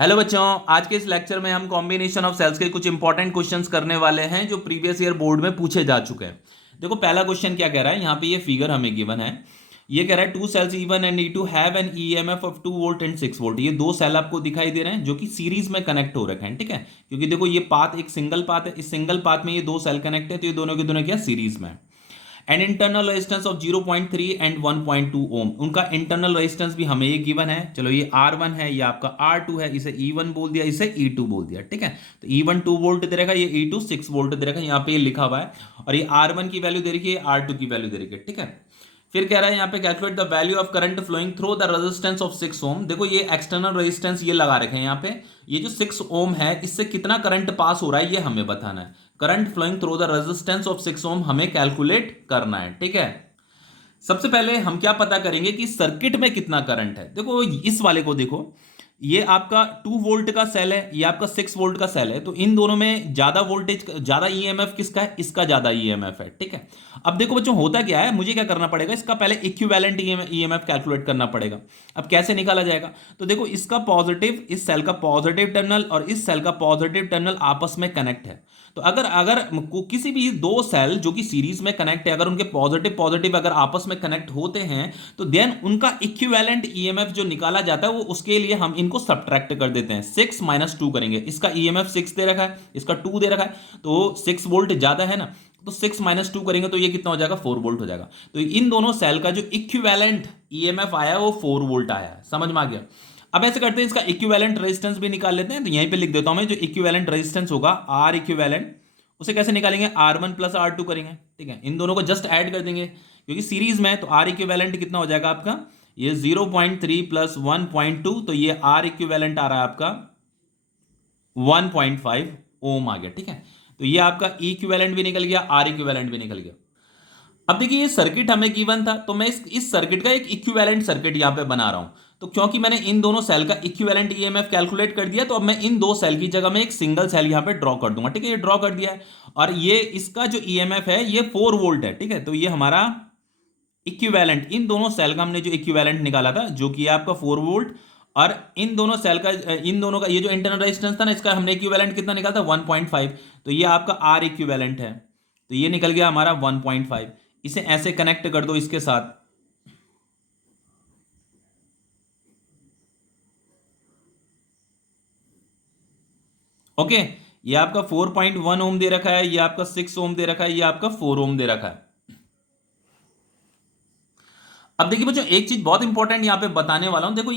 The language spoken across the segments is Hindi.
हेलो बच्चों, आज के इस लेक्चर में हम कॉम्बिनेशन ऑफ सेल्स के कुछ इंपॉर्टेंट क्वेश्चंस करने वाले हैं जो प्रीवियस ईयर बोर्ड में पूछे जा चुके हैं। देखो पहला क्वेश्चन क्या कह रहा है, यहाँ पे ये फिगर हमें गिवन है। ये कह रहा है two cells E1 and E2 have an EMF of 2 volt and 6 volt. ये दो सेल आपको दिखाई दे रहे हैं जो कि सीरीज में कनेक्ट हो रखे हैं, ठीक है। क्योंकि देखो ये पाथ एक सिंगल पाथ है, इस सिंगल पाथ में ये दो सेल कनेक्ट है, तो ये दोनों के दोनों क्या सीरीज में है। And internal resistance of 0.3 and 1.2 ओम। उनका इंटरनल रेजिस्टेंस भी हमें ये गिवन है। चलो ये R1 है, ये आपका R2 है, इसे E1 बोल दिया, इसे E2 बोल दिया, ठीक है। तो E1 2 वोल्ट दे रखा है, ये E2 6 वोल्ट दे रखा है, यहाँ पे ये लिखा हुआ है। और ये R1 की वैल्यू दे रखी है, R2 की वैल्यू दे रखी है, ठीक है। फिर कह रहा है यहाँ पे calculate the value of current flowing through the resistance of 6 ohm. देखो ये एक्सटर्नल रेजिस्टेंस ये लगा रखे हैं यहाँ पे, ये जो 6 ओम है इससे कितना करंट पास हो रहा है ये हमें बताना है। Current flowing through the resistance of 6 ohm हमें कैलकुलेट करना है, ठीक है। सबसे पहले हम क्या पता करेंगे कि सर्किट में कितना करंट है। देखो इस वाले को देखो, ये आपका 2 वोल्ट का सेल है, ये आपका 6 वोल्ट का सेल है, तो इन दोनों में ज्यादा वोल्टेज ज्यादा ईएमएफ किसका है, इसका ज्यादा ईएमएफ है, ठीक है। अब देखो बच्चों होता क्या है, मुझे क्या करना पड़ेगा, इसका पहले इक्विवेलेंट ईएमएफ कैलकुलेट करना पड़ेगा। अब कैसे निकाला जाएगा, तो देखो इसका पॉजिटिव, इस सेल का पॉजिटिव टर्मिनल और इस सेल का पॉजिटिव टर्मिनल आपस में कनेक्ट है। तो अगर अगर किसी भी दो सेल जो कि सीरीज में कनेक्ट है, अगर उनके पॉजिटिव पॉजिटिव अगर आपस में कनेक्ट होते हैं तो देन उनका इक्विवेलेंट ईएमएफ जो निकाला जाता है वो उसके लिए हम इनको सब्ट्रैक्ट कर देते हैं। 6 माइनस 2 करेंगे, इसका ईएमएफ 6 दे रखा है, इसका 2 दे रखा है, तो 6 वोल्ट ज्यादा है ना, तो 6 माइनस 2 करेंगे तो ये कितना हो जाएगा, 4 वोल्ट हो जाएगा। तो इन दोनों सेल का जो इक्विवेलेंट ईएमएफ आया वो 4 वोल्ट आया, समझ में आ गया। अब ऐसे करते हैं, इसका इक्विवेलेंट रेजिस्टेंस भी निकाल लेते हैं। तो यहीं पे लिख देता हूं मैं, जो इक्विवेलेंट रेजिस्टेंस होगा आर इक्विवेलेंट, उसे कैसे निकालेंगे, R1 प्लस R2 करेंगे, ठीक है। इन दोनों को जस्ट ऐड कर देंगे क्योंकि सीरीज में है, तो R इक्विवेलेंट कितना हो जाएगा आपका, ये 0.3 प्लस 1.2, तो ये R इक्विवेलेंट आ रहा है आपका 1.5 ओम आ गया, ठीक है। तो ये आपका E इक्विवेलेंट भी निकल गया, R इक्विवेलेंट भी निकल गया। अब देखिए ये सर्किट हमें गिवन था, तो मैं इस सर्किट का एक इक्विवेलेंट सर्किट यहां पे बना रहा हूं। तो क्योंकि मैंने इन दोनों सेल का इक्विवेलेंट ईएमएफ कैलकुलेट कर दिया, तो अब मैं इन दो सेल की जगह में एक सिंगल सेल यहां पे ड्रॉ कर दूंगा, ठीक है। ये ड्रॉ कर दिया है और ये इसका जो ईएमएफ है ये 4 वोल्ट है, ठीक है। तो ये हमारा इक्विवेलेंट, इन दोनों सेल का हमने जो इक्विवेलेंट निकाला था जो कि आपका 4 वोल्ट, और इन दोनों सेल का, इन दोनों का ये जो इंटरनल रेजिस्टेंस था ना, इसका हमने इक्विवेलेंट कितना निकाला था, 1.5। तो ये आपका आर इक्विवेलेंट है, तो ये निकल गया हमारा 1.5। इसे ऐसे कनेक्ट कर दो इसके साथ, ओके। ये आपका 4.1 ओम दे रखा है, ये आपका 6 ओम दे रखा है, ये आपका 4 ओम दे रखा है। अब देखिए बच्चों एक चीज बहुत इंपॉर्टेंट यहां पे बताने वाला हूं। देखो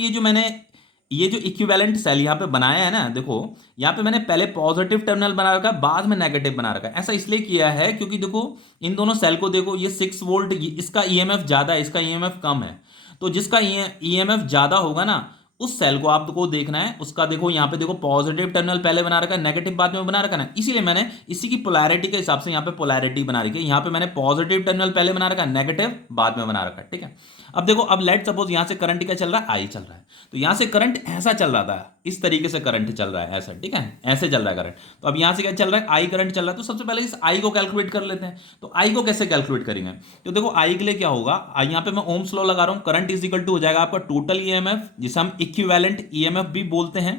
ये जो इक्विवेलेंट सेल यहां पे बनाया है ना, देखो यहां पे मैंने पहले पॉजिटिव टर्मिनल बना रखा है, बाद में नेगेटिव बना रखा है। ऐसा इसलिए किया है क्योंकि देखो इन दोनों सेल को देखो, ये 6 वोल्ट, इसका ईएमएफ ज्यादा है, इसका ईएमएफ कम है। तो जिसका ईएमएफ ज्यादा होगा ना उस सेल को आपको देखना है, उसका देखो यहाँ पे देखो पॉजिटिव टर्मिनल पहले बना रखा है, नेगेटिव बाद में बना रखा है ना, इसीलिए मैंने इसी की पोलैरिटी के हिसाब से यहाँ पे पोलैरिटी बना रखी है। यहाँ पे मैंने पॉजिटिव टर्मिनल पहले बना रखा है, नेगेटिव बाद में बना रखा है, ठीक है। अब देखो, अब लेट सपोज यहां से करंट क्या चल रहा है, आई चल रहा है, तो यहां से करंट ऐसा चल रहा था, इस तरीके से करंट चल रहा है ऐसा, ठीक है, ऐसे चल रहा है करंट। तो अब यहां से क्या चल रहा है, आई करंट चल रहा है। तो सबसे पहले इस आई को कैलकुलेट कर लेते हैं। तो आई को कैसे कैलकुलेट करेंगे, तो देखो आई के लिए क्या होगा, यहाँ पे मैं ओम्स लॉ लगा रहा हूं, करंट इज इक्वल टू हो जाएगा आपका टोटल ईएमएफ, जिसे हम इक्विवेलेंट ईएमएफ भी बोलते हैं,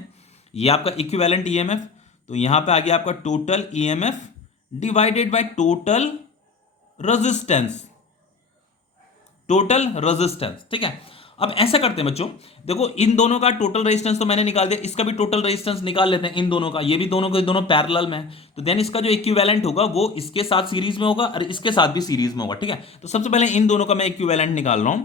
ये आपका इक्विवेलेंट ईएमएफ। तो यहां पे आ गया आपका total EMF divided by total resistance, total resistance, ठीक है। अब ऐसा करते हैं बच्चों, देखो इन दोनों का टोटल रेजिस्टेंस तो मैंने निकाल दिया, इसका भी टोटल रेजिस्टेंस निकाल लेते हैं इन दोनों का, ये भी दोनों के दोनों पैरेलल में है। तो देन इसका जो इक्विवेलेंट होगा वो इसके साथ सीरीज में होगा और इसके साथ भी सीरीज में होगा, ठीक है। तो सबसे पहले इन दोनों का मैं इक्विवेलेंट निकाल रहा हूं।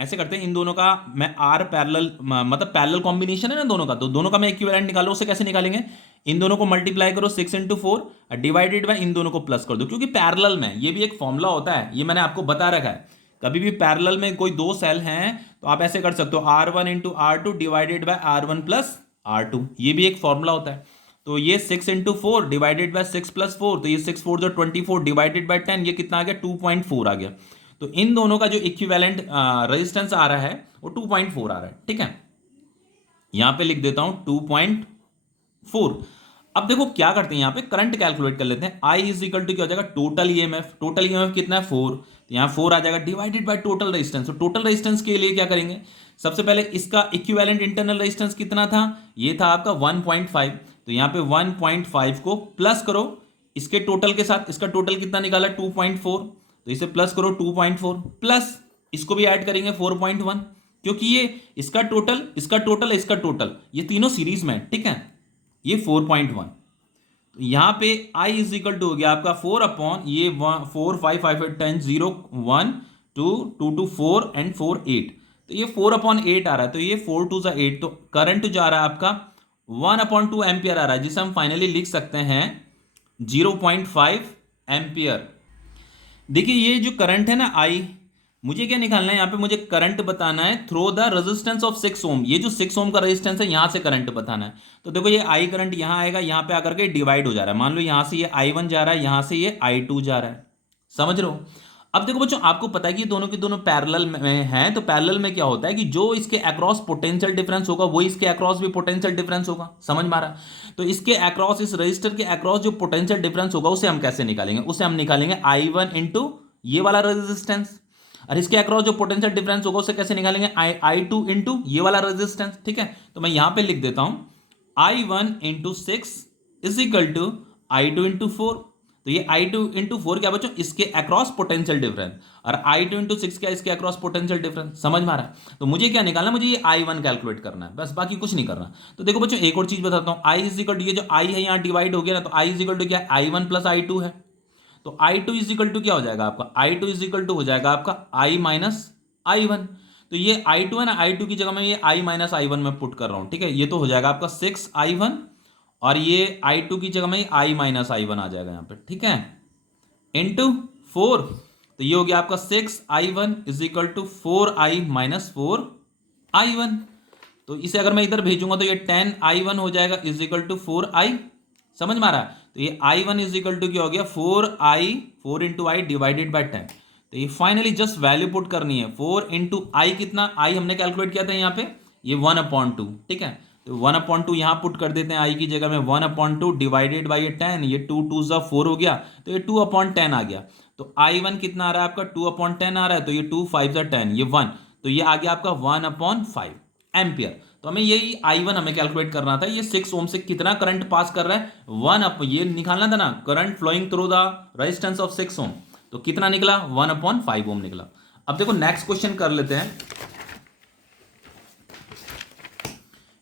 ऐसे करते हैं, इन दोनों का मैं आर पैरेलल, मतलब पैरेलल कॉम्बिनेशन है ना दोनों का, तो दोनों का मैं इक्विवेलेंट निकाल रहा हूं। उसे कैसे निकालेंगे, इन दोनों को मल्टीप्लाई करो 6 इंटू 4 डिवाइडेड बाय इन दोनों को प्लस कर दो, क्योंकि पैरेलल में ये भी एक फॉर्मूला होता है, ये मैंने आपको बता रखा है। कभी भी पैरेलल में कोई दो सेल हैं तो आप ऐसे कर सकते हो, R1 into R2 divided by R1 plus R2, ये भी एक फॉर्मूला होता है। तो ये 6 इंटू 4 डिवाइडेड बाय 6 प्लस 4, तो ये 6 4 जो 24 डिवाइडेड बाय 10, ये कितना आ गया, 2.4 आ गया। तो इन दोनों का जो इक्विवेलेंट रेजिस्टेंस आ रहा है वो 2.4 आ रहा है, ठीक है। यहां पे लिख देता हूं 2.4। अब देखो क्या करते हैं, यहाँ पे करंट कैलकुलेट कर लेते हैं। I इज इक्वल टू क्या हो जाएगा, टोटल ईएमएफ। टोटल ईएमएफ कितना है 4, तो यहाँ 4 आ जाएगा डिवाइडेड बाय टोटल रेजिस्टेंस। तो टोटल रेजिस्टेंस के लिए क्या करेंगे, सबसे पहले इसका इक्विवेलेंट इंटरनल रेजिस्टेंस कितना था, ये था आपका 1.5। तो यहाँ पे 1.5 को प्लस करो इसके टोटल के साथ, इसका टोटल कितना निकाला 2.4, तो इसे प्लस करो 2.4 प्लस इसको भी ऐड करेंगे 4.1, क्योंकि ये इसका टोटल, इसका टोटल, इसका टोटल, ये तीनों सीरीज में, ठीक है, ये 4.1। तो यहां पे I इज इक्वल टू हो गया आपका 4 अपॉन ये 4 5 5 8 10 0 1 2 2 2 4 एंड 4 8, तो ये 4 अपॉन 8 आ रहा है, तो ये 4 2 8, तो करंट जा रहा है आपका 1/2 एम्पियर आ रहा है, जिसे हम फाइनली लिख सकते हैं 0.5 एम्पियर। देखिए ये जो करंट है ना I, मुझे क्या निकालना है यहाँ पे, मुझे करंट बताना है थ्रू द रेजिस्टेंस ऑफ 6 ओम। ये जो 6 ओम का रेजिस्टेंस है यहां से करंट बताना है। तो देखो ये I करंट यहां आएगा, यहां पे आकर के डिवाइड हो जा रहा है, मान लो यहां से ये I1 जा रहा है, यहां से ये I2 जा रहा है, समझ रहे हो। अब देखो बच्चों, आपको पता है कि दोनों के दोनों पैरेलल में हैं, तो पैरेलल में क्या होता है कि जो इसके अक्रॉस पोटेंशियल डिफरेंस होगा वो इसके अक्रॉस भी पोटेंशियल डिफरेंस होगा, समझ में आ रहा है। तो इसके अक्रॉस, इस रजिस्टर के अक्रॉस जो पोटेंशियल डिफरेंस होगा उसे हम कैसे निकालेंगे, उसे हम निकालेंगे I1 इंटू ये वाला रेजिस्टेंस, और इसके अक्रॉस जो पोटेंशियल डिफरेंस होगा उसे कैसे निकालेंगे, I2 इंटू ये वाला रेजिस्टेंस, ठीक है। तो मैं यहां पे लिख देता हूं I1 into 6 is equal to I2 into 4। तो ये I2 इंटू 4 क्या बच्चों, इसके अक्रॉस पोटेंशियल डिफरेंस, और I2 इंटू 6 क्या, इसके अक्रॉस पोटेंशियल डिफरेंस, समझ में आ रहा है। तो मुझे क्या निकालना, मुझे ये I1 कैलकुलेट करना है, बस बाकी कुछ नहीं करना। तो देखो बच्चों एक और चीज बताता हूं, I इज इक्वल टू, ये जो I है यहाँ डिवाइड हो गया ना, तो I इज इक्वल टू क्या है, I1 प्लस I2 है। तो I2 इज इक्वल टू क्या हो जाएगा आपका, I2 इज इक्वल टू हो जाएगा आपका I माइनस I1। तो ये I2 है ना, I2 की जगह मैं ये I माइनस I1 में पुट कर रहा हूं, ठीक है। ये तो हो जाएगा आपका 6I1, और ये I2 की जगह में ये I माइनस I1 आ जाएगा यहाँ पे, ठीक है, इंटू 4। तो ये हो गया आपका 6I1 is equal to 4I minus 4I1। तो इसे अगर मैं इधर भेजूंगा तो ये 10I1 हो जाएगा इज इक्वल टू 4I, समझ में आ रहा है। तो ये I1 इज इक्वल टू क्या हो गया 4I, 4 into I divided by 10। तो ये फाइनली जस्ट वैल्यू पुट करनी है, 4 इंटू आई, कितना I हमने कैलकुलेट किया था यहाँ पे, ये 1/2, ठीक है। तो 1/2 यहाँ पुट कर देते हैं I की जगह में, 1/2 डिवाइडेड बाई 10, ये 2 2 4 हो गया, तो ये 2/10 आ गया। तो I1 कितना आ रहा है आपका 2/10 आ रहा है, तो ये 2 5 10, ये 1, तो ये आ गया आपका 1/5 एम्पियर। तो हमें यही I1 हमें कैलकुलेट करना था, ये 6 ओम से कितना करंट पास कर रहा है, ये निकालना था ना, current flowing through the resistance of 6 ohm, तो कितना निकला 1/5 ओम निकला। अब देखो नेक्स्ट क्वेश्चन कर लेते हैं,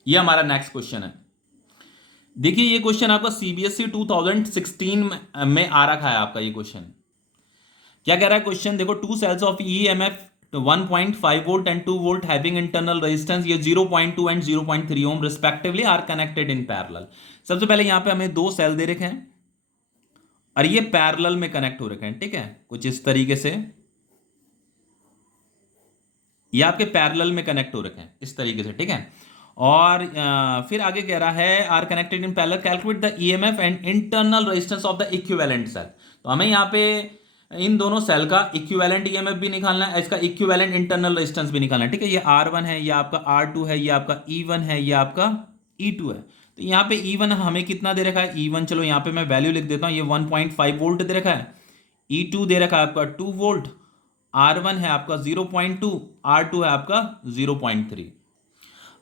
ये हमारा नेक्स्ट क्वेश्चन है। देखिए ये क्वेश्चन आपका CBSE 2016 में आ रखा है आपका। ये क्वेश्चन क्या कह रहा है, क्वेश्चन देखो, 2 cells of EMF 1.5 volt and 2 volt having internal resistance ये 0.2 and 0.3 ohm respectively are connected in parallel. सबसे पहले यहां पे हमें 2 सेल दे रखे हैं और ये पैरेलल में कनेक्ट हो रखे हैं, ठीक है, कुछ इस तरीके से ये आपके पैरेलल में कनेक्ट हो रखे हैं इस तरीके से, ठीक है। और फिर आगे कह रहा है are connected in parallel, calculate the EMF and internal resistance of the equivalent cell. तो हमें यहाँ पे इन दोनों सेल का इक्विवेलेंट EMF भी निकालना है, इसका इक्विवेलेंट इंटरनल रेजिस्टेंस भी निकालना है, ठीक है। ये R1 है, ये आपका R2 है, ये आपका E1 है, ये आपका E2 है। तो यहाँ पे E1 हमें कितना दे रखा है, E1 चलो यहाँ पे मैं वैल्यू लिख देता हूँ, ये 1.5 वोल्ट दे रखा है, E2 दे रखा है आपका 2 वोल्ट, R1 है आपका 0.2, R2 है आपका 0.3।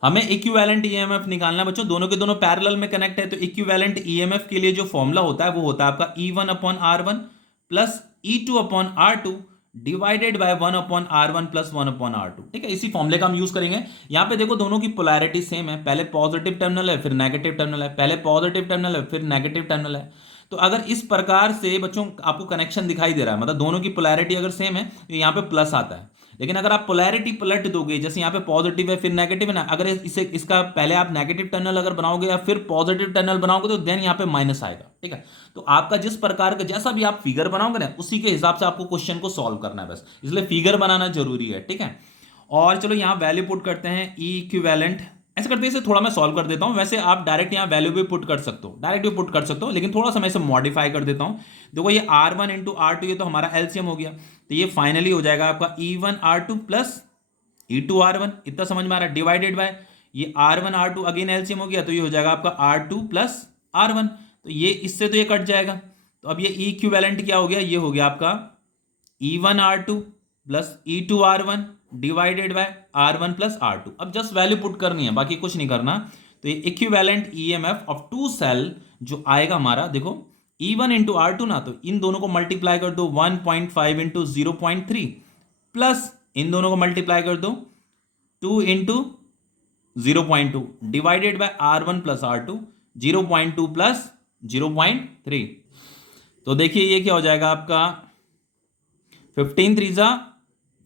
हमें इक्विवेलेंट EMF निकालना है बच्चों, दोनों के दोनों पैरेलल में कनेक्ट है, तो इक्विवेलेंट EMF के लिए जो फॉर्मूला होता है वो होता है आपका E1/R1 plus E2/R2 divided by 1/R1 plus 1/R2, ठीक है। इसी फॉर्मूले का हम यूज करेंगे। यहां पे देखो दोनों की पोलैरिटी सेम है, पहले पॉजिटिव टर्मिनल है फिर नेगेटिव टर्मिनल है, पहले पॉजिटिव टर्मिनल है फिर नेगेटिव टर्मिनल है। तो अगर इस प्रकार से बच्चों आपको कनेक्शन दिखाई दे रहा है, मतलब दोनों की पोलैरिटी अगर सेम है तो यहाँ पे प्लस आता है, लेकिन अगर आप पोलैरिटी पलट दोगे, जैसे यहाँ पे पॉजिटिव है फिर नेगेटिव है ना, अगर इसे इसका पहले आप नेगेटिव टर्मिनल अगर बनाओगे या फिर पॉजिटिव टर्मिनल बनाओगे तो देन यहाँ पे माइनस आएगा, ठीक है। तो आपका जिस प्रकार का जैसा भी आप फिगर बनाओगे ना उसी के हिसाब से आपको क्वेश्चन को सॉल्व करना है, बस इसलिए फिगर बनाना जरूरी है, ठीक है। और चलो यहाँ वैल्यू पुट करते हैं E इक्विवेलेंट, ऐसे करते हैं, इसे थोड़ा मैं सॉल्व कर देता हूं। वैसे आप डायरेक्ट यहाँ वैल्यू भी पुट कर सकते हो, डायरेक्ट भी पुट कर सकते हो, लेकिन थोड़ा सा मैं इसे मॉडिफाई कर देता हूं। देखो ये R1 इंटू R2 ये तो हमारा एलसीएम हो गया, तो ये फाइनली हो जाएगा आपका E1R2 प्लस E2R1, इतना समझ में आ रहा है, डिवाइडेड बाय ये R1R2 अगेन एलसीएम हो गया, तो ये हो जाएगा आपका R2 प्लस R1। तो ये इससे तो ये कट जाएगा, तो अब ये इक्विवेलेंट क्या हो गया, ये हो गया आपका E1 R2 plus E2 R1 divided by R1 plus R2। अब जस्ट वैल्यू पुट करनी है, बाकी कुछ नहीं करना। तो ये equivalent EMF of two cell जो आएगा हमारा, देखो E1 इंटू R2 ना, तो इन दोनों को मल्टीप्लाई कर दो 1.5 इंटू 0.3 प्लस इन दोनों को मल्टीप्लाई कर दो 2 into 0.2 divided by R1 plus R2 0.2 plus 0.3। तो देखिए ये क्या हो जाएगा आपका 15 3 जा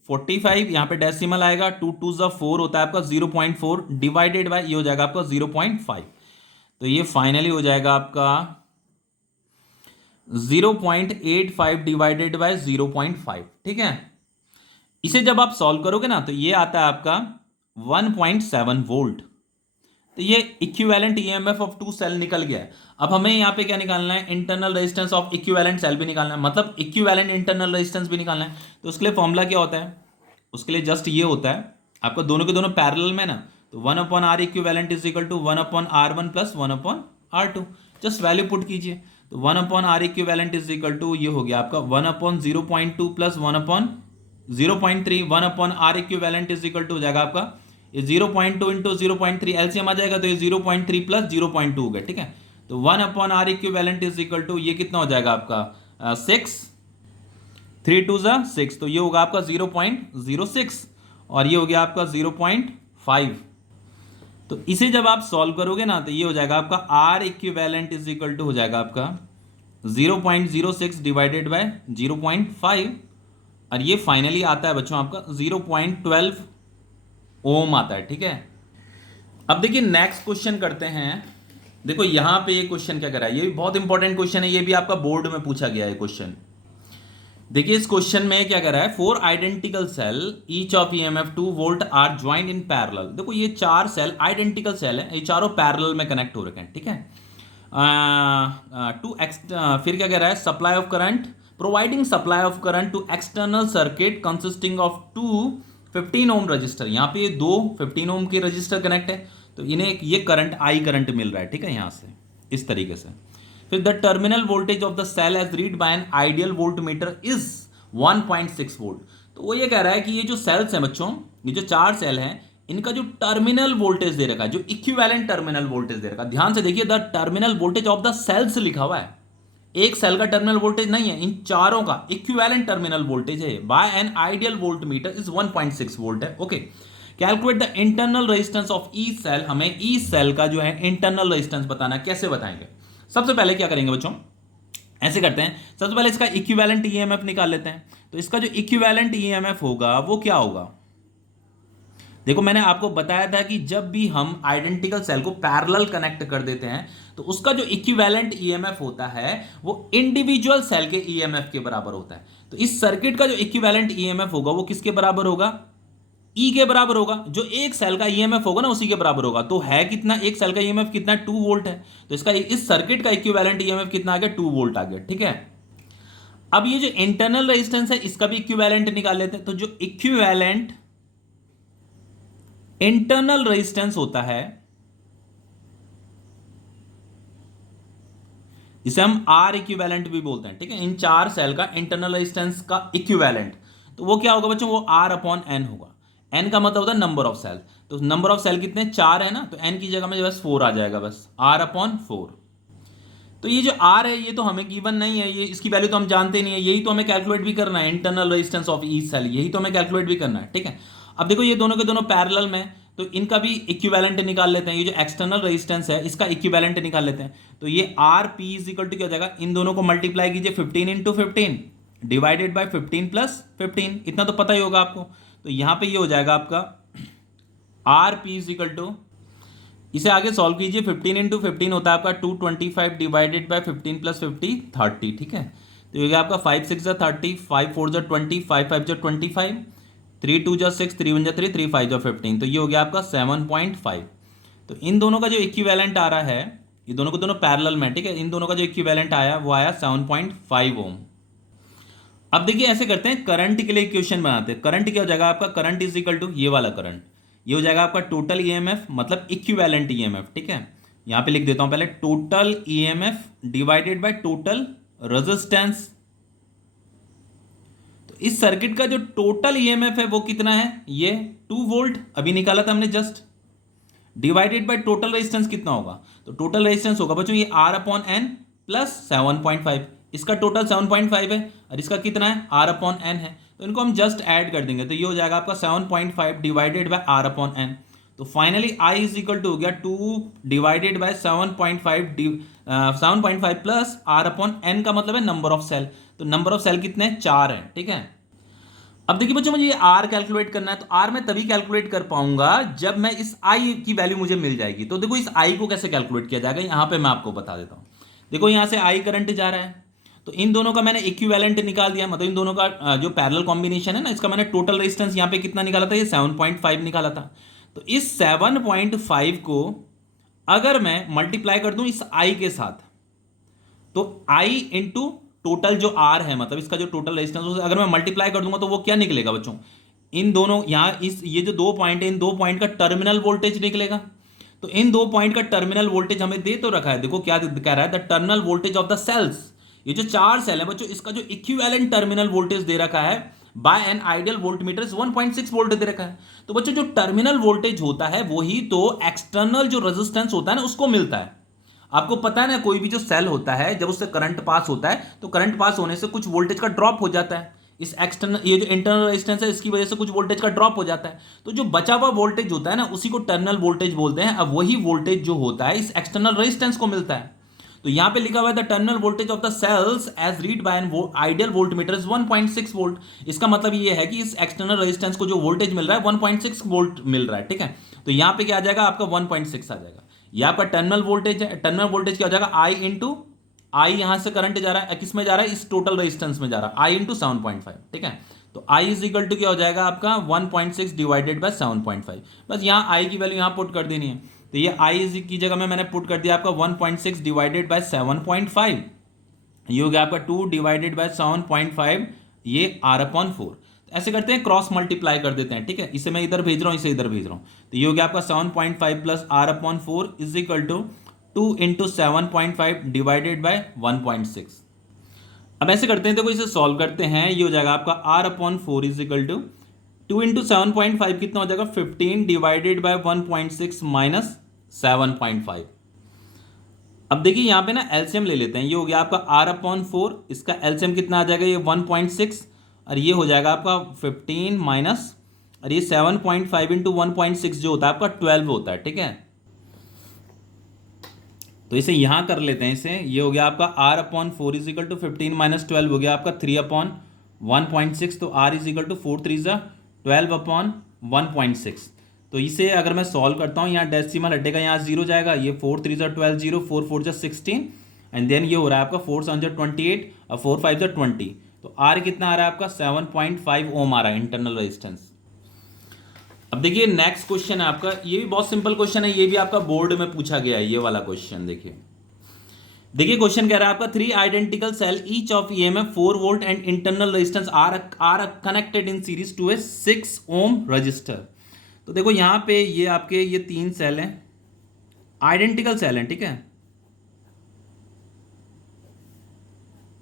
45, यहां पे डेसिमल आएगा, 2 2 जा 4 होता है आपका 0.4 डिवाइडेड बाय ये हो जाएगा आपका 0.5। तो ये फाइनली हो जाएगा आपका 0.85 डिवाइडेड बाय 0.5। ठीक है, इसे जब आप सॉल्व करोगे ना तो ये आता है आपका 1.7 वोल्ट। तो ये equivalent EMF of two cell निकल गया है। अब हमें यहाँ पे क्या निकालना है, internal resistance of equivalent cell भी निकालना है, मतलब इक्विवेलेंट इंटरनल रेजिस्टेंस भी निकालना है। तो उसके लिए फॉर्मूला क्या होता है, उसके लिए जस्ट ये होता है आपको दोनों के दोनों पैरेलल में ना, तो 1/R equivalent is equal to 1/R1 plus 1/R2। Just value put कीजिए, तो 1/R equivalent is equal to ये हो गया आपका 1/0.2 plus 1/0.3। 1/R equivalent is equal to हो जाएगा आपका ये 0.2 इंटू 0.3 एलसीएम आ जाएगा, तो ये 0.3 प्लस 0.2 हो गया। ठीक है, तो 1/R equivalent is equal to ये कितना हो जाएगा आपका 6, 3 2 जा 6, तो ये होगा आपका 0.06 और ये हो गया आपका 0.5। तो इसे जब आप सॉल्व करोगे ना तो ये हो जाएगा आपका R equivalent is equal to हो जाएगा आपका 0.06 डिवाइडेड बाय 0.5 और ये फाइनली आता है बच्चों आपका 0.12 ओम आता है। ठीक है, अब देखिए नेक्स्ट क्वेश्चन करते हैं। देखो यहां पे ये क्वेश्चन क्या कर रहा है, ये भी बहुत इंपॉर्टेंट क्वेश्चन है, ये भी आपका बोर्ड में पूछा गया है क्वेश्चन। देखिए इस क्वेश्चन में क्या कर रहा है, 4 identical cell each of EMF 2 volt are joint in parallel. देखो ये 4 सेल आइडेंटिकल सेल है, ये चारों पैरेलल में कनेक्ट हो रखे हैं। ठीक है, फिर क्या कह रहा है, supply of current, providing supply of current to external circuit consisting of 2 15 ohm resistor. यहाँ पे ये दो 15 ओम के रजिस्टर कनेक्ट है, तो इन्हें ये करंट आई करंट मिल रहा है। ठीक है, यहाँ से इस तरीके से। फिर the terminal voltage of the cell as read by an ideal volt meter is 1.6 volt. तो वो ये कह रहा है कि ये जो सेल्स हैं बच्चों, ये जो 4 सेल हैं, इनका जो टर्मिनल वोल्टेज दे रखा है, जो इक्विवेलेंट टर्मिनल वोल्टेज दे रखा है, ध्यान से देखिए, the terminal voltage of the cells लिखा हुआ है, एक सेल का टर्मिनल वोल्टेज नहीं है, इन चारों का इक्विवेलेंट टर्मिनल वोल्टेज है by an ideal volt meter is 1.6 volt है। Okay, calculate the internal resistance of each cell. हमें ईच सेल का जो है इंटरनल रेजिस्टेंस बताना है, कैसे बताएंगे। सबसे पहले क्या करेंगे बच्चों, ऐसे करते हैं, सबसे पहले इसका इक्विवेलेंट ईएमएफ निकाल लेते हैं। तो इसका जो इक्विवेलेंट ईएमएफ होगा वो क्या होगा, देखो मैंने आपको बताया था कि जब भी हम आइडेंटिकल सेल को पैरेलल कनेक्ट कर देते हैं तो उसका जो इक्विवेलेंट ईएमएफ होता है वो इंडिविजुअल सेल के ईएमएफ के बराबर होता है। तो इस सर्किट का जो इक्विवेलेंट ईएमएफ होगा वो किसके बराबर होगा, ई के बराबर होगा। जो एक सेल का ईएमएफ होगा ना उसी के बराबर होगा। तो है कितना, एक सेल का ईएमएफ कितना, 2 वोल्ट है, तो इसका इस सर्किट का इक्विवेलेंट ईएमएफ कितना आ गया, 2 वोल्ट आ गया। ठीक है, अब ये जो इंटरनल रेजिस्टेंस है इसका भी इक्विवेलेंट निकाल लेते हैं। तो जो इक्विवेलेंट इंटरनल रेजिस्टेंस होता है जिसे हम आर इक्विवेलेंट भी बोलते हैं। ठीक है, इन 4 सेल का इंटरनल रेजिस्टेंस का इक्विवेलेंट, तो वो क्या होगा बच्चों, वो आर अपॉन एन होगा। एन का मतलब होता है नंबर ऑफ सेल, तो नंबर ऑफ सेल कितने, 4 है ना, तो एन की जगह में बस 4 आ जाएगा, बस आर अपॉन 4। तो ये जो आर है ये तो हमें गिवन नहीं है, ये इसकी वैल्यू तो हम जानते नहीं है, यही तो हमें कैलकुलेट भी करना है, internal resistance of each cell, यही तो हमें कैलकुलेट भी करना है। ठीक है, अब देखो ये दोनों के दोनों पैरेलल में, तो इनका भी इक्विवेलेंट निकाल लेते हैं। ये जो एक्सटर्नल रेजिस्टेंस है इसका इक्विवेलेंट निकाल लेते हैं। तो ये R P is equal to क्या हो जाएगा, इन दोनों को मल्टीप्लाई कीजिए 15 इंटू 15 डिवाइडेड बाय 15 प्लस 15, इतना तो पता ही होगा आपको। तो यहां पे ये हो जाएगा आपका R P is equal to, इसे आगे सॉल्व कीजिए, 15 इंटू 15 होता है आपका 225 डिवाइडेड बाय 15 प्लस 50 30। ठीक है, तो ये आपका 5 6 जा 30, 5 4 जा 20, 5 5 जा 25, 3 2 जा 6, 3 1 जा 3, 3 5 जा 15, तो ये हो गया आपका 7.5। तो इन दोनों का जो इक्विवेलेंट आ रहा है, ये दोनों को दोनों पैरेलल में, ठीक है, इन दोनों का जो इक्विवेलेंट आया वो आया 7.5 ओम। अब देखिए ऐसे करते हैं, करंट के लिए इक्वेशन बनाते हैं। करंट क्या हो जाएगा आपका, करंट इज इक्वल टू ये वाला करंट, ये हो जाएगा आपका टोटल ईएमएफ मतलब इक्विवेलेंट ईएमएफ। ठीक है, यहां पे लिख देता हूं पहले, total EMF divided by total resistance. तो इस सर्किट का जो टोटल ईएमएफ है वो कितना है, ये 2 वोल्ट अभी निकाला था हमने just, divided by total resistance कितना होगा, तो टोटल रेजिस्टेंस होगा बच्चों ये R अपॉन एन प्लस 7.5, इसका टोटल 7.5 है और इसका कितना है R अपॉन एन है, तो इनको हम जस्ट ऐड कर देंगे तो ये हो जाएगा आपका 7.5 divided by R upon N. तो finally I is equal to हो गया 2 divided by 7.5 plus R upon N का मतलब है नंबर ऑफ सेल, तो नंबर ऑफ सेल कितने हैं, 4 है। ठीक है, अब देखिए बच्चों मुझे ये R कैलकुलेट करना है, तो R मैं तभी कैलकुलेट कर पाऊंगा जब मैं इस I की वैल्यू मुझे मिल जाएगी। तो देखो इस I को कैसे कैलकुलेट किया जाएगा, यहां पे मैं आपको बता देता हूं। देखो यहां से I करंट जा रहा है, तो इन दोनों का मैंने इक्विवेलेंट निकाल दिया, मतलब इन दोनों का जो पैरेलल कॉम्बिनेशन है ना, इसका मैंने टोटल रेजिस्टेंस यहां पे कितना निकाला था, ये 7.5 निकाला था। तो इस 7.5 को अगर मैं मल्टीप्लाई कर दूं इस I के साथ, तो I इंटू टोटल जो R है, मतलब इसका जो टोटल रेजिस्टेंस, अगर मैं मल्टीप्लाई कर दूंगा तो वो क्या निकलेगा बच्चों, इन दोनों यहां इस ये जो 2 पॉइंट है, इन 2 पॉइंट का टर्मिनल वोल्टेज निकलेगा। तो इन 2 पॉइंट का टर्मिनल वोल्टेज हमें दे तो रखा है, देखो क्या कह रहा है, the terminal voltage of the cells, ये जो 4 सेल है बच्चों, इसका जो इक्विवेलेंट टर्मिनल वोल्टेज दे रखा है by an ideal voltmeter 1.6 volt दे रखा है। तो बच्चों जो टर्मिनल वोल्टेज होता है वही तो एक्सटर्नल जो रेजिस्टेंस होता है ना उसको मिलता है। आपको पता है ना, कोई भी जो सेल होता है जब उससे करंट पास होता है तो करंट पास होने से कुछ वोल्टेज का ड्रॉप हो जाता है, इस एक्सटर्नल ये जो इंटरनल रेजिस्टेंस है इसकी वजह से कुछ वोल्टेज का ड्रॉप हो जाता है। तो जो बचा हुआ वोल्टेज होता है ना उसी को टर्मिनल वोल्टेज बोलते हैं। अब वही वोल्टेज जो होता है इस एक्सटर्नल रेजिस्टेंस को मिलता है। तो यहां पे लिखा हुआ है the terminal voltage of the cells as read by an ideal voltmeter is 1.6 volt. इसका मतलब ये है कि इस एक्सटर्नल रेजिस्टेंस को जो वोल्टेज मिल रहा है 1.6 वोल्ट मिल रहा है। ठीक है, तो यहां पे क्या आ जाएगा आपका 1.6 आ जाएगा। यहां पर टर्मिनल वोल्टेज है, टर्मिनल वोल्टेज क्या हो जाएगा, I इंटू आई, यहां से करंट जा रहा है किस में जा रहा है, इस टोटल रेजिस्टेंस में जा रहा है, I इंटू 7.5। ठीक है, तो I इज इक्वल टू क्या हो जाएगा आपका 1.6 डिवाइडेड बाय 7.5। बस यहां I की वैल्यू यहां पुट कर देनी है, तो ये I की जगह में मैंने पुट कर दिया आपका 1.6 डिवाइडेड बाय 7.5, ये हो गया आपका 2 डिवाइडेड बाय 7.5, ये R अपॉन 4। ऐसे करते हैं, क्रॉस मल्टीप्लाई कर देते हैं। ठीक है, इसे मैं इधर भेज रहा हूं, इसे इधर भेज रहा हूं, तो ये हो गया आपका 7.5 plus R upon 4 is equal to 2 into 7.5 divided by 1.6। अब ऐसे करते हैं, देखो इसे सॉल्व करते हैं, ये हो जाएगा आपका R upon 4 is equal to 2 into 7.5 कितना हो जाएगा 15 डिवाइडेड बाय 1.6 माइनस 7.5। अब देखिए यहां पे ना एलसीएम ले लेते हैं, ये हो गया आपका R अपॉन 4, इसका एलसीएम कितना आ जाएगा, ये 1.6 और ये हो जाएगा आपका 15 माइनस, और ये 7.5 इंटू 1.6 जो होता है आपका 12 होता है। ठीक है, तो इसे यहां कर लेते हैं, इसे ये हो गया आपका R upon 4 is equal to 15 minus 12 हो गया आपका 3 अपॉन 1.6, तो R is equal to 4 3 12 upon 1.6। तो इसे अगर मैं सॉल्व करता हूँ, यहाँ डेसिमल हटेगा, यहाँ 0 जाएगा, ये 4 3 12 0, 4 4 16 एंड देन ये हो रहा है आपका 4 7 28 और 4 5 20। तो R कितना आ रहा है आपका 7.5 ओम आ रहा है इंटरनल रेजिस्टेंस। अब देखिए नेक्स्ट क्वेश्चन है आपका, ये भी बहुत सिंपल क्वेश्चन है, ये भी आपका बोर्ड में पूछा गया है, ये वाला क्वेश्चन देखिए क्वेश्चन कह रहा है आपका 3 identical cell each of EMF 4 volt and internal resistance r connected in series to a 6 ohm resistor. तो देखो यहां पे ये आपके ये 3 सेल हैं, आइडेंटिकल सेल हैं। ठीक है,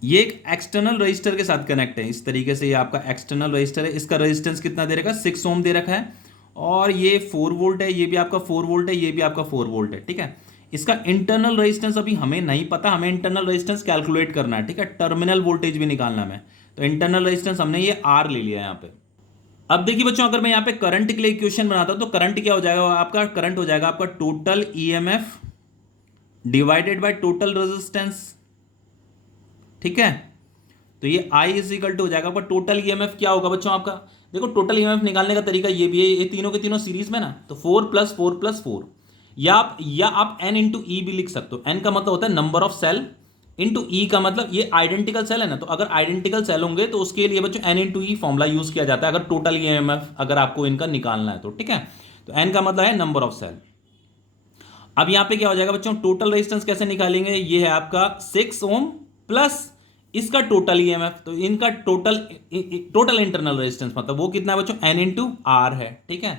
ये एक एक्सटर्नल रजिस्टर के साथ कनेक्ट है, इस तरीके से ये आपका एक्सटर्नल रजिस्टर है, इसका रेजिस्टेंस कितना दे रखा है 6 ओम दे रखा है, और ये 4 वोल्ट है, ये भी आपका 4 वोल्ट है, ये भी आपका 4 वोल्ट है। ठीक है, इसका इंटरनल रेजिस्टेंस अभी हमें नहीं पता, हमें इंटरनल रेजिस्टेंस कैलकुलेट करना है। ठीक है, टर्मिनल वोल्टेज भी निकालना है, तो इंटरनल रेजिस्टेंस हमने ये R ले लिया यहाँ पे। अब देखिए बच्चों, अगर मैं यहाँ पे करंट के लिए इक्वेशन बनाता हूं तो करंट क्या हो जाएगा आपका, करंट हो जाएगा आपका total EMF divided by total resistance. ठीक है, तो ये I इज इक्वल टू हो जाएगा आपका टोटल ईएमएफ क्या होगा बच्चों आपका, देखो टोटल ईएमएफ निकालने का तरीका ये भी है, ये तीनों के तीनों सीरीज में ना, तो 4 + 4 + 4, या आप n इंटू ई भी लिख सकते हो। n का मतलब होता है नंबर ऑफ सेल, इंटू ई का मतलब ये आइडेंटिकल सेल है ना, तो अगर आइडेंटिकल सेल होंगे तो उसके लिए बच्चों n इंटू ई फॉर्मूला यूज किया जाता है अगर टोटल ईएमएफ अगर आपको इनका निकालना है तो। ठीक है, तो n का मतलब है नंबर ऑफ सेल। अब यहां पे क्या हो जाएगा बच्चों, टोटल रेजिस्टेंस कैसे निकालेंगे, ये है आपका 6 ओम प्लस इसका टोटल ईएमएफ, तो इनका टोटल इंटरनल रेजिस्टेंस मतलब वो कितना है बच्चों n इंटू R है। ठीक है,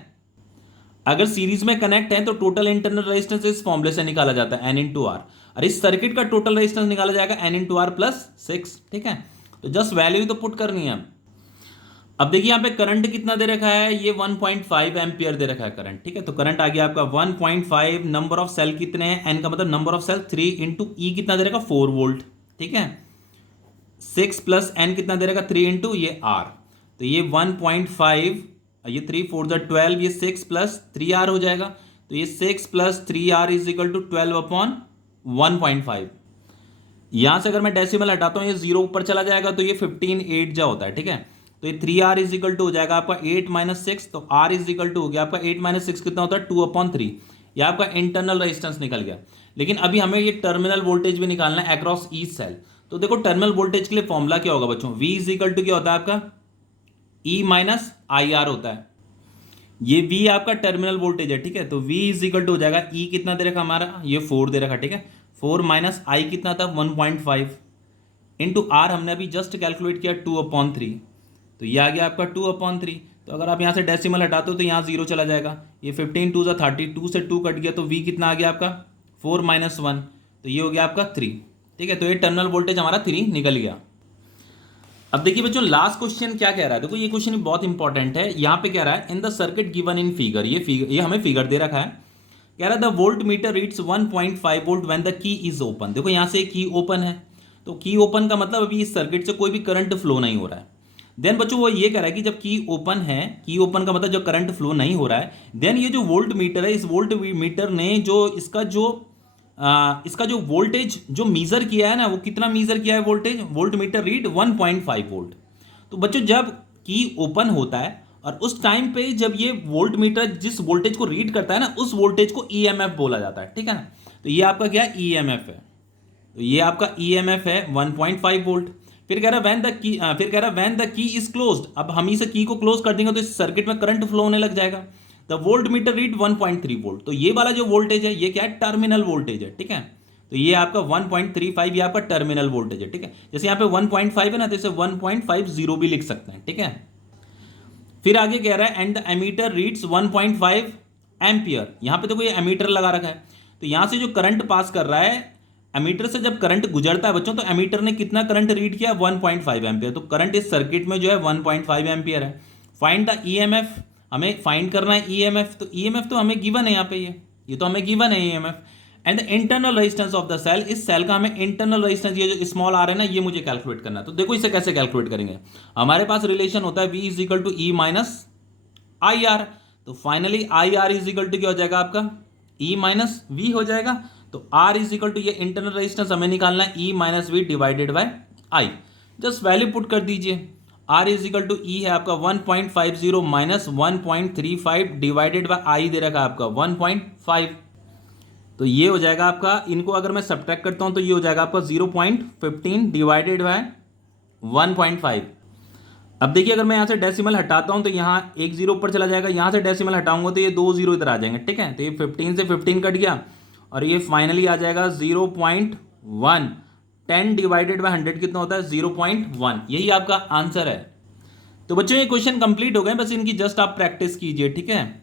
अगर सीरीज में कनेक्ट है तो टोटल इंटरनल रेजिस्टेंस इस फॉर्मूले से निकाला जाता है N/R, और इस सर्किट का टोटल रेजिस्टेंस निकाला जाएगा N/R प्लस 6। ठीक है, तो जस्ट वैल्यू ही तो पुट करनी है। अब देखिए यहाँ पे करंट कितना दे रखा है, ये 1.5 एम्पियर दे रखा है करंट। ठीक है, तो करंट आ गया आपका 1.5, नंबर ऑफ सेल कितने हैं, एन का मतलब नंबर ऑफ सेल 3 इंटू ई कितना दे रखा 4 वोल्ट। ठीक है, 6 प्लस एन कितना दे रखा 3 इंटू ये आर, तो ये 1.5, ये 3 4 12, ये 6 प्लस 3R हो जाएगा, तो ये 6 plus 3R is equal to 12 upon 1.5। यहां से अगर मैं डेसिमल हटाता हूं ये 0 ऊपर चला जाएगा, तो ये 15 जा होता है। ठीक है, तो ये 3R इज इक्वल टू हो जाएगा आपका 8 माइनस 6, तो R इज इक्वल टू हो गया आपका 8 माइनस 6 कितना होता है 2/3। ये आपका इंटरनल रेजिस्टेंस निकल गया। लेकिन अभी हमें ये टर्मिनल वोल्टेज भी निकालना है अक्रॉस ईच सेल। तो देखो टर्मिनल वोल्टेज के लिए फॉर्मूला क्या होगा बच्चों, V इज इक्वल टू क्या होता है आपका E माइनस IR होता है। ये V आपका टर्मिनल वोल्टेज है। ठीक है, तो V इज इक्वल टू हो जाएगा E कितना दे रखा हमारा, ये 4 दे रखा। ठीक है, 4 माइनस I कितना था 1.5 इंटू R हमने अभी जस्ट कैलकुलेट किया 2/3, तो ये आ गया आपका 2/3। तो अगर आप यहाँ से डेसिमल हटाते हो तो यहाँ 0 चला जाएगा, ये 15 2 30, 2 से 2 कट गया, तो V कितना आ गया आपका 4 माइनस 1, तो ये हो गया आपका 3। ठीक है, तो ये टर्मिनल वोल्टेज हमारा 3 निकल गया। अब देखिए बच्चों लास्ट क्वेश्चन क्या कह रहा है, देखो ये क्वेश्चन बहुत इंपॉर्टेंट है। यहाँ पे कह रहा है in the circuit given in figure, ये हमें फिगर दे रखा है, कह रहा है the volt meter reads 1.5 volt when the key is open. देखो यहाँ से की ओपन है, तो की ओपन का मतलब अभी इस सर्किट से कोई भी करंट फ्लो नहीं हो रहा है। देन बच्चों वो ये कह रहा है कि जब की ओपन है, की ओपन का मतलब जब करंट फ्लो नहीं हो रहा है, देन ये जो वोल्ट मीटर है, इस वोल्ट मीटर ने जो इसका जो वोल्टेज जो मीजर किया है ना, वो कितना मीजर किया है voltage, volt meter read 1.5 volt. तो बच्चों जब की ओपन होता है और उस टाइम पे जब ये वोल्ट मीटर जिस वोल्टेज को रीड करता है ना, उस वोल्टेज को ईएमएफ बोला जाता है। ठीक है ना, तो ये आपका क्या है ईएमएफ है, तो ये आपका ईएमएफ है 1.5 वोल्ट। फिर कह रहा है when the key is closed. अब हम इसे की को क्लोज कर देंगे तो इस सर्किट में करंट फ्लो होने लग जाएगा। The volt meter read 1.3 volt, तो ये वाला जो वोल्टेज है ये क्या है टर्मिनल वोल्टेज है। ठीक है, तो ये आपका 1.35 ये आपका टर्मिनल वोल्टेज है। ठीक है, जैसे यहाँ पे 1.5 है ना, तो इसे 1.50 भी लिख सकते हैं। ठीक है, फिर आगे कह रहा है and the ammeter reads 1.5 ampere. यहाँ पे तो कोई एमीटर लगा रखा है, तो यहाँ से जो करंट पास कर रहा है, एमीटर से जब करंट गुजरता है बच्चों, तो एमीटर ने कितना करंट रीड किया 1.5 एम्पियर। तो करंट इस सर्किट में जो है 1.5 एम्पियर है। फाइंड द ईएमएफ, हमें फाइंड करना है ईएमएफ, तो ईएमएफ तो हमें गिवन है यहाँ पे, ये तो हमें गिवन है EMF. And the internal resistance of the cell, इस सेल का हमें इंटरनल रेजिस्टेंस ये जो स्मॉल आर है ना, ये मुझे कैलकुलेट करना है। तो देखो इसे कैसे कैलकुलेट करेंगे, हमारे पास रिलेशन होता है V is equal to E minus IR। तो finally IR is equal to क्या हो जाएगा आपका E माइनस V हो जाएगा। तो R इज इक्वल टू ये इंटरनल रेजिस्टेंस हमें निकालना है E minus V divided by I। Just value put कर दीजिए, R is equal to E है आपका 1.50 माइनस 1.35 डिवाइडेड बाय I दे रखा है आपका 1.5। तो ये हो जाएगा आपका, इनको अगर मैं सब्ट्रैक्ट करता हूं तो ये हो जाएगा आपका 0.15 डिवाइडेड बाय 1.5। अब देखिए अगर मैं यहाँ से डेसिमल हटाता हूं तो यहाँ एक 0 ऊपर चला जाएगा, यहाँ से डेसिमल हटाऊंगा तो ये 2 0 इधर आ जाएंगे। ठीक है, तो ये 15 से 15 कट गया और ये फाइनली आ जाएगा 0.1। 10 डिवाइडेड बाय 100 कितना होता है 0.1। यही आपका आंसर है। तो बच्चों ये क्वेश्चन कंप्लीट हो गए, बस इनकी जस्ट आप प्रैक्टिस कीजिए। ठीक है।